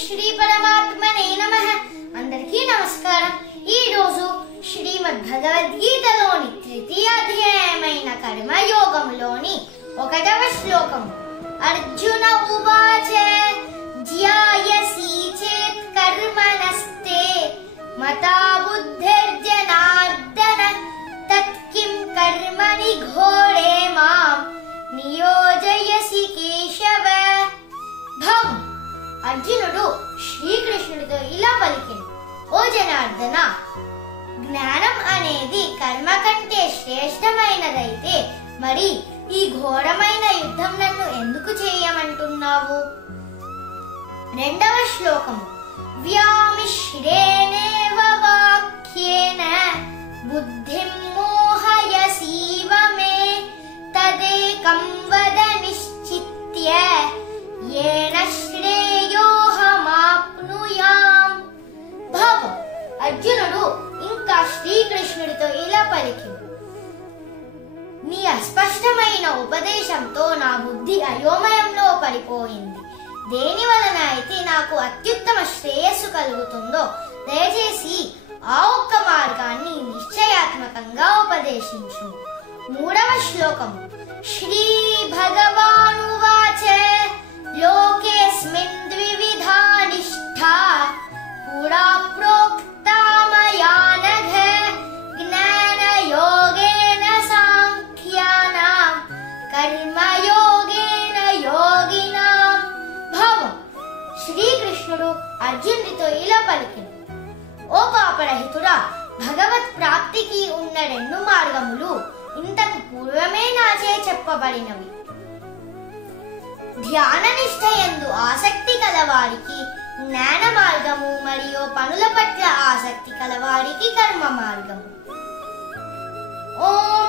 శ్రీ పరమాత్మనే నమః. అందరికీ నమస్కారం. ఈ రోజు శ్రీమద్ భగవద్గీతలోని తృతీయ అధ్యాయమైన కర్మయోగంలోని 1వ శ్లోకము. అర్జున ఉవాచ జ్యాయసి చేత్ కర్మణస్తే మతా బుద్ధిర్జనార్దన తత్కిం కర్మణి ఘోరే మాం నియోజయసి కేశవ. భం అర్జునుడు శ్రీకృష్ణుడితో ఇలా పలికింది, ఓ జనార్దన, జ్ఞానం అనేది కర్మ కంటే శ్రేష్టమైనదైతే మరి ఈ ఘోరమైన యుద్ధం నన్ను ఎందుకు చేయమంటున్నావు? 2వ శ్లోకము. వ్యామిశ్రేణేవ వాక్యేన బుద్ధిం మోహయసీవ మే తదేకం వద నిశ్చిత్య యేన శ్రేయోహమాప్నుయాం. భావం, అర్జునుడు ఇంకా శ్రీకృష్ణుడితో ఇలా పలికింది, నీ అస్పష్టమైన ఉపదేశంతో నా బుద్ధి అయోమయంలో పడిపోయింది. దేని వలన అయితే నాకు అత్యుత్తమ శ్రేయస్సు కలుగుతుందో దయచేసి ఆ ఒక్క మార్గాన్ని నిశ్చయాత్మకంగా ఉపదేశించు. 3వ శ్లోకము. శ్రీ భగవానువాచ లోకేస్మిన్ ద్వివిధా నిష్ఠా పురా ప్రోక్తా మయా నఘ జ్ఞానయోగేన సాంఖ్యానాం కర్మయోగేన యోగినాం. భావం, శ్రీకృష్ణుడు అర్జునుడితో ఇలా పలికింది, ఓ పాపరహితుడా, భగవత్ ప్రాప్తికి ఉన్న 2 మార్గములు ఇంతకు పూర్వమే నాచే చెప్పబడినవి. ధ్యాన నిష్ఠయందు ఆసక్తి కలవారికి జ్ఞాన మార్గము మరియు పనుల పట్ల ఆసక్తి కలవారికి కర్మ మార్గము. ఓం